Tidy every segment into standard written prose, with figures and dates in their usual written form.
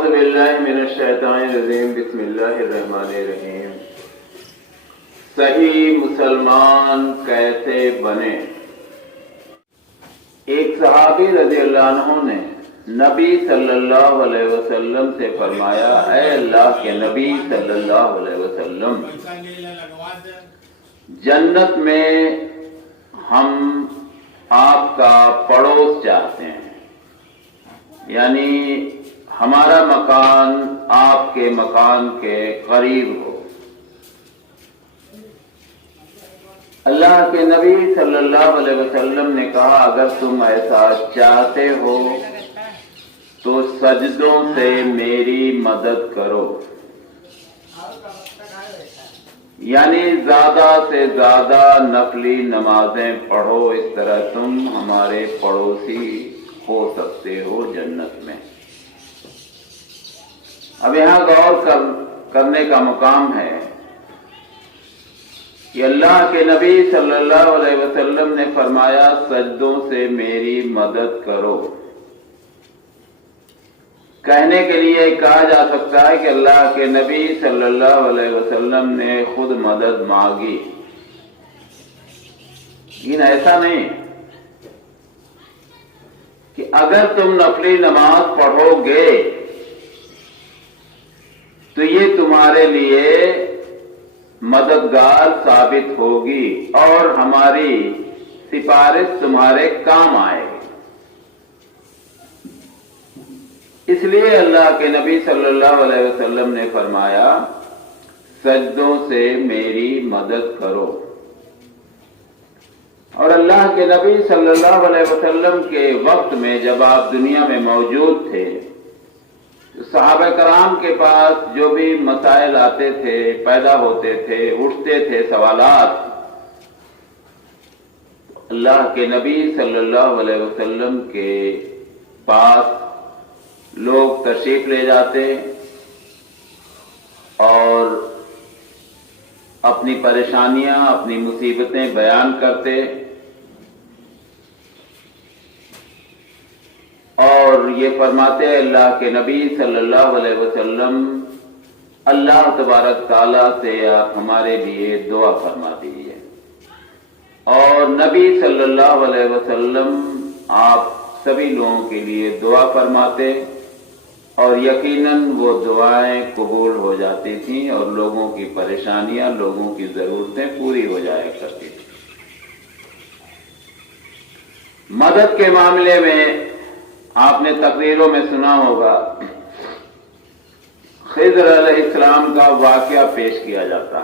اعوذ باللہ من الشیطان الرجیم بسم اللہ الرحمن الرحیم۔ صحیح مسلمان کیسے بنے؟ ایک صحابی رضی اللہ عنہ نے نبی صلی اللہ علیہ وسلم سے فرمایا، اے اللہ کے نبی صلی اللہ علیہ وسلم، جنت میں ہم آپ کا پڑوس چاہتے ہیں، یعنی ہمارا مکان آپ کے مکان کے قریب ہو۔ اللہ کے نبی صلی اللہ علیہ وسلم نے کہا، اگر تم ایسا چاہتے ہو تو سجدوں سے میری مدد کرو، یعنی زیادہ سے زیادہ نفلی نمازیں پڑھو، اس طرح تم ہمارے پڑوسی ہو سکتے ہو جنت میں۔ اب یہاں غور کرنے کا مقام ہے کہ اللہ کے نبی صلی اللہ علیہ وسلم نے فرمایا، سجدوں سے میری مدد کرو۔ کہنے کے لیے کہا جا سکتا ہے کہ اللہ کے نبی صلی اللہ علیہ وسلم نے خود مدد مانگی، لیکن ایسا نہیں کہ اگر تم نفلی نماز پڑھو گے تو یہ تمہارے لیے مددگار ثابت ہوگی اور ہماری سفارش تمہارے کام آئے گی۔ اس لیے اللہ کے نبی صلی اللہ علیہ وسلم نے فرمایا، سجدوں سے میری مدد کرو۔ اور اللہ کے نبی صلی اللہ علیہ وسلم کے وقت میں جب آپ دنیا میں موجود تھے، صحابہ کرام کے پاس جو بھی مسائل آتے تھے، پیدا ہوتے تھے، اٹھتے تھے سوالات، اللہ کے نبی صلی اللہ علیہ وسلم کے پاس لوگ تشریف لے جاتے اور اپنی پریشانیاں، اپنی مصیبتیں بیان کرتے، اور یہ فرماتے اللہ کے نبی صلی اللہ علیہ وسلم، اللہ تبارک تعالیٰ سے آپ ہمارے لیے دعا فرما دیجیے۔ اور نبی صلی اللہ علیہ وسلم آپ سبھی لوگوں کے لیے دعا فرماتے، اور یقیناً وہ دعائیں قبول ہو جاتی تھیں اور لوگوں کی پریشانیاں، لوگوں کی ضرورتیں پوری ہو جایا کرتی تھیں۔ مدد کے معاملے میں آپ نے تقریروں میں سنا ہوگا، خضر علیہ السلام کا واقعہ پیش کیا جاتا،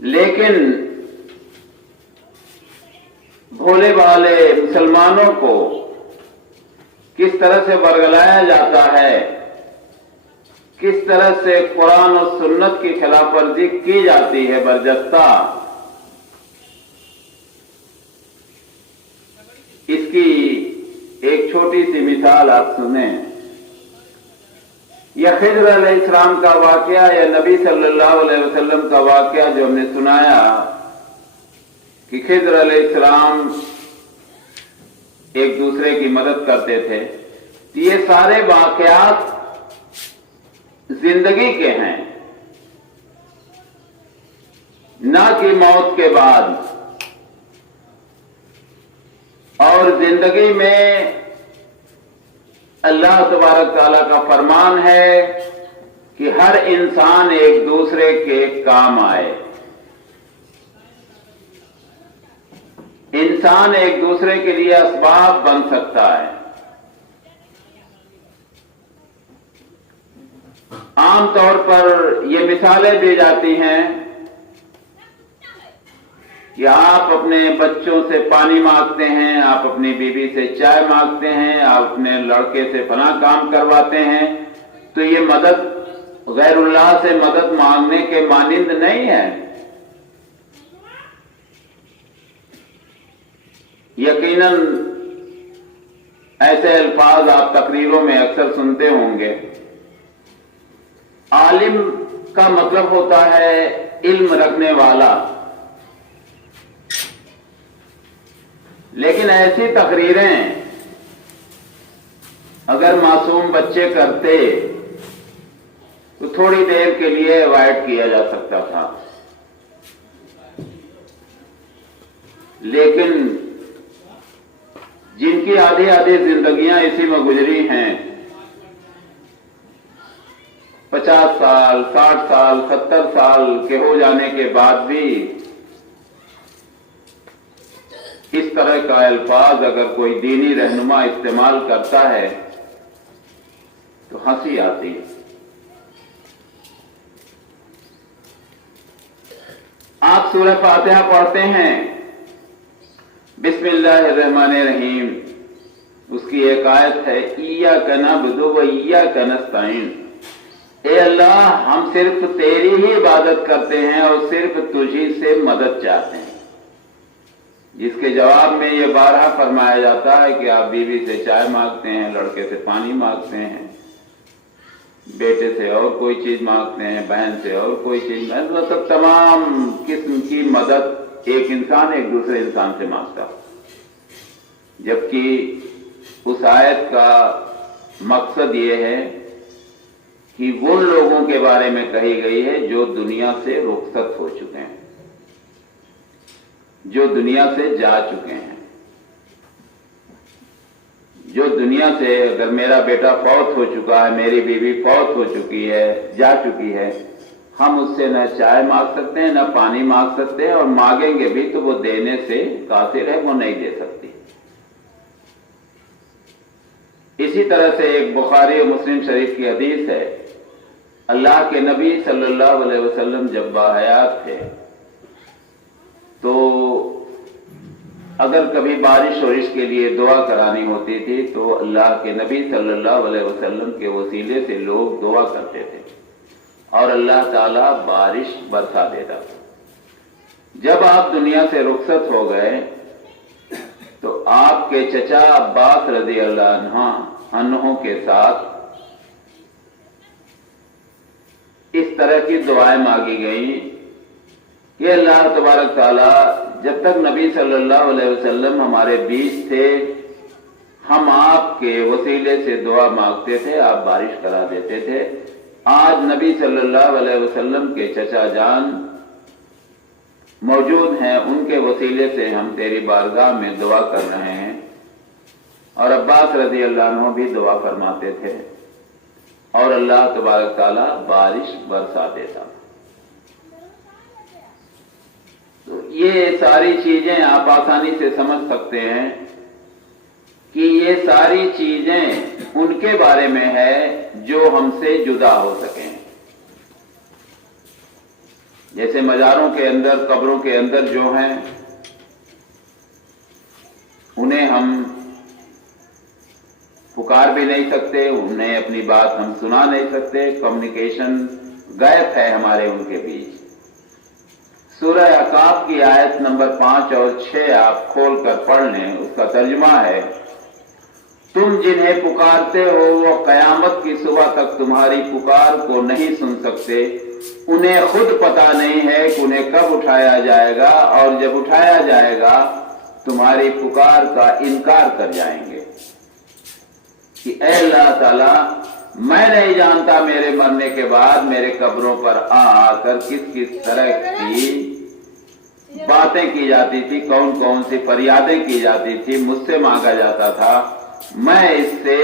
لیکن بھولے بھالے مسلمانوں کو کس طرح سے ورگلایا جاتا ہے، کس طرح سے قرآن و سنت کی خلاف ورزی کی جاتی ہے برجستہ، اس کی ایک چھوٹی سی مثال آپ سنیں۔ یا خضر علیہ السلام کا واقعہ یا نبی صلی اللہ علیہ وسلم کا واقعہ جو ہم نے سنایا کہ خضر علیہ السلام ایک دوسرے کی مدد کرتے تھے، یہ سارے واقعات زندگی کے ہیں، نہ کہ موت کے بعد۔ اور زندگی میں اللہ تبارک تعالیٰ کا فرمان ہے کہ ہر انسان ایک دوسرے کے کام آئے، انسان ایک دوسرے کے لیے اسباب بن سکتا ہے۔ عام طور پر یہ مثالیں دی جاتی ہیں کہ آپ اپنے بچوں سے پانی مانگتے ہیں، آپ اپنی بیوی سے چائے مانگتے ہیں، آپ اپنے لڑکے سے فلاں کام کرواتے ہیں، تو یہ مدد غیر اللہ سے مدد مانگنے کے مانند نہیں ہے۔ یقیناً ایسے الفاظ آپ تقریروں میں اکثر سنتے ہوں گے۔ عالم کا مطلب ہوتا ہے علم رکھنے والا، لیکن ایسی تقریریں اگر معصوم بچے کرتے تو تھوڑی دیر کے لیے اوائڈ کیا جا سکتا تھا، لیکن جن کی آدھی آدھی زندگیاں اسی میں گزری ہیں، 50 سال 60 سال 70 سال کے ہو جانے کے بعد بھی اس طرح کا الفاظ اگر کوئی دینی رہنما استعمال کرتا ہے تو ہنسی آتی ہے۔ آپ سورہ فاتحہ پڑھتے ہیں، بسم اللہ الرحمن الرحیم، اس کی ایک آیت ہے ایاک نعبد و ایاک نستعین، اے اللہ ہم صرف تیری ہی عبادت کرتے ہیں اور صرف تجھی سے مدد چاہتے ہیں، جس کے جواب میں یہ بارہا فرمایا جاتا ہے کہ آپ بیوی سے چائے مانگتے ہیں، لڑکے سے پانی مانگتے ہیں، بیٹے سے اور کوئی چیز مانگتے ہیں، بہن سے اور کوئی چیز، مطلب تمام قسم کی مدد ایک انسان ایک دوسرے انسان سے مانگتا، جبکہ اس آیت کا مقصد یہ ہے کہ وہ لوگوں کے بارے میں کہی گئی ہے جو دنیا سے رخصت ہو چکے ہیں، جو دنیا سے جا چکے ہیں، جو دنیا سے، اگر میرا بیٹا فوت ہو چکا ہے، میری بیوی فوت ہو چکی ہے، جا چکی ہے، ہم اس سے نہ چائے مانگ سکتے ہیں نہ پانی مانگ سکتے ہیں، اور مانگیں گے بھی تو وہ دینے سے قاصر ہے، وہ نہیں دے سکتی۔ اسی طرح سے ایک بخاری اور مسلم شریف کی حدیث ہے، اللہ کے نبی صلی اللہ علیہ وسلم جب باحیات تھے تو اگر کبھی بارش وارش کے لیے دعا کرانی ہوتی تھی تو اللہ کے نبی صلی اللہ علیہ وسلم کے وسیلے سے لوگ دعا کرتے تھے اور اللہ تعالیٰ بارش برسا دیتا تھا۔ جب آپ دنیا سے رخصت ہو گئے تو آپ کے چچا عباس رضی اللہ عنہ کے ساتھ اس طرح کی دعائیں مانگی گئیں کہ اللہ تبارک تعالیٰ جب تک نبی صلی اللہ علیہ وسلم ہمارے بیچ تھے ہم آپ کے وسیلے سے دعا مانگتے تھے، آپ بارش کرا دیتے تھے، آج نبی صلی اللہ علیہ وسلم کے چچا جان موجود ہیں، ان کے وسیلے سے ہم تیری بارگاہ میں دعا کر رہے ہیں، اور عباس رضی اللہ عنہ بھی دعا فرماتے تھے اور اللہ تبارک تعالیٰ بارش برسا دیتا۔ تو یہ ساری چیزیں آپ آسانی سے سمجھ سکتے ہیں کہ یہ ساری چیزیں ان کے بارے میں ہے جو ہم سے جدا ہو سکیں، جیسے مزاروں کے اندر، قبروں کے اندر جو ہیں انہیں ہم پکار بھی نہیں سکتے، انہیں اپنی بات ہم سنا نہیں سکتے، کمیونیکیشن غائب ہے ہمارے ان کے بیچ۔ سورہ احقاف کی آیت نمبر 5 اور 6 آپ کھول کر پڑھ لیں، اس کا ترجمہ ہے، تم جنہیں پکارتے ہو وہ قیامت کی صبح تک تمہاری پکار کو نہیں سن سکتے، انہیں خود پتہ نہیں ہے کہ انہیں کب اٹھایا جائے گا، اور جب اٹھایا جائے گا تمہاری پکار کا انکار کر جائیں گے کہ اے اللہ تعالیٰ میں نہیں جانتا میرے مرنے کے بعد میرے قبروں پر آ کر کس طرح کی باتیں کی جاتی تھی، کون کون سی فریادیں کی جاتی تھی، مجھ سے مانگا جاتا تھا، میں اس سے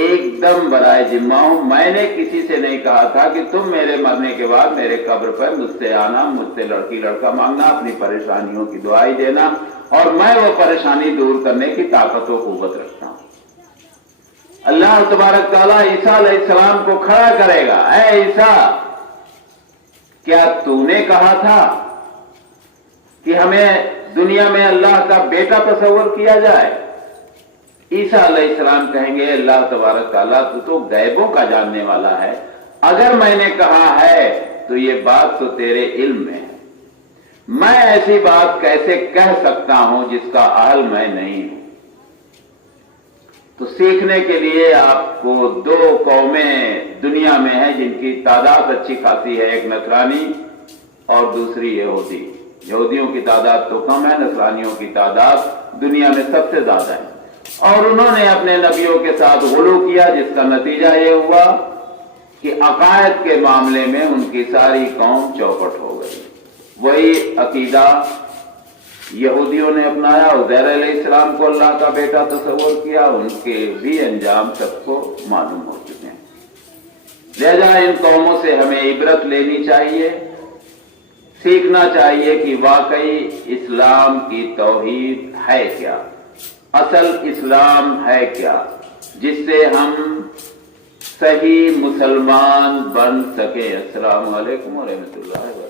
ایک دم برائے ذمہ ہوں، میں نے کسی سے نہیں کہا تھا کہ تم میرے مرنے کے بعد میرے قبر پر مجھ سے آنا، مجھ سے لڑکی لڑکا مانگنا، اپنی پریشانیوں کی دعائی دینا، اور میں وہ پریشانی دور کرنے کی طاقت و قوت رکھتا ہوں۔ اللہ تبارک تعالیٰ عیسیٰ علیہ السلام کو کھڑا کرے گا، اے عیسیٰ کیا تو نے کہا تھا کہ ہمیں دنیا میں اللہ کا بیٹا تصور کیا جائے؟ عیسیٰ علیہ السلام کہیں گے اللہ تبارک تعالیٰ تو غیبوں کا جاننے والا ہے، اگر میں نے کہا ہے تو یہ بات تو تیرے علم میں ہے، میں ایسی بات کیسے کہہ سکتا ہوں جس کا اہل میں نہیں ہوں۔ تو سیکھنے کے لیے آپ کو 2 قومیں دنیا میں ہیں جن کی تعداد اچھی خاصی ہے، ایک نصرانی اور دوسری یہودی۔ یہودیوں کی تعداد تو کم ہے، نصرانیوں کی تعداد دنیا میں سب سے زیادہ ہے۔ اور انہوں نے اپنے نبیوں کے ساتھ غلو کیا، جس کا نتیجہ یہ ہوا کہ عقائد کے معاملے میں ان کی ساری قوم چوپٹ ہو گئی۔ وہی عقیدہ یہودیوں نے اپنایا، عزیر علیہ السلام کو اللہ کا بیٹا تصور کیا، ان کے بھی انجام سب کو معلوم ہو چکے ہیں۔ لہذا ان قوموں سے ہمیں عبرت لینی چاہیے، سیکھنا چاہیے کہ واقعی اسلام کی توحید ہے کیا، اصل اسلام ہے کیا، جس سے ہم صحیح مسلمان بن سکیں۔ السلام علیکم ورحمۃ اللہ وبرکاتہ۔